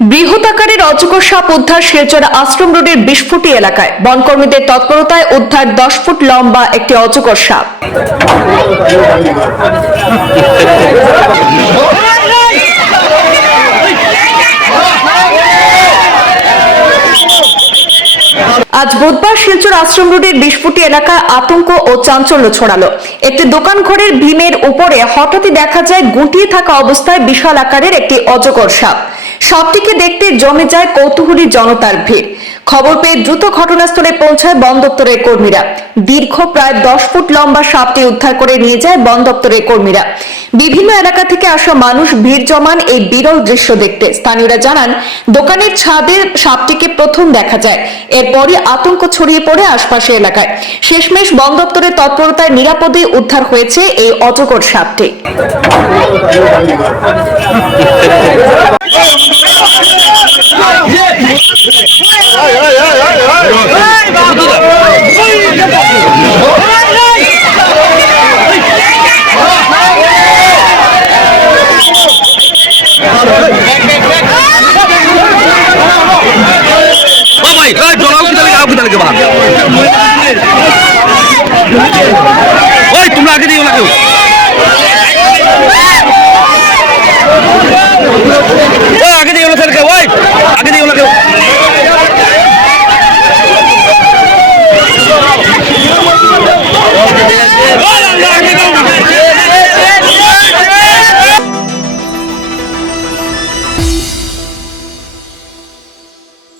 বৃহৎ আকারের অজগর সাপ উদ্ধার শিলচর আশ্রম রোডের বিস্ফুটি এলাকায়। বনকর্মীদের তৎপরতায় উদ্ধার দশ ফুট লম্বা একটি অজগর সাপ। আজ বুধবার শিলচর আশ্রম রোডের বিস্ফুটি এলাকায় আতঙ্ক ও চাঞ্চল্য ছড়ালো। একটি দোকান ঘরের ভীমের উপরে হঠাৎই দেখা যায় গুটিয়ে থাকা অবস্থায় বিশাল আকারের একটি অজগর সাপ। সাপটিকে দেখতে জমে যায় কৌতূহলী জনতার ভিড়। খবর পেয়ে দ্রুত ঘটনাস্থলে পৌঁছায় বন দপ্তরের কর্মীরা। দীর্ঘ প্রায় দশ ফুট লম্বা সাপটি উদ্ধার করে নিয়ে যায় বন দপ্তরের কর্মীরা। বিভিন্ন এলাকা থেকে আসা মানুষ ভিড় জমান এই বিরল দৃশ্য দেখতে। স্থানীয়রা জানান, দোকানের ছাদের সাপটিকে প্রথম দেখা যায়। এরপরই আতঙ্ক ছড়িয়ে পড়ে আশপাশের এলাকায়। শেষমেশ বন দপ্তরের তৎপরতায় নিরাপদে উদ্ধার হয়েছে এই অজগর সাপটি। ও ভাই এই জলাও কি তাহলে আপনি তাহলে বাবা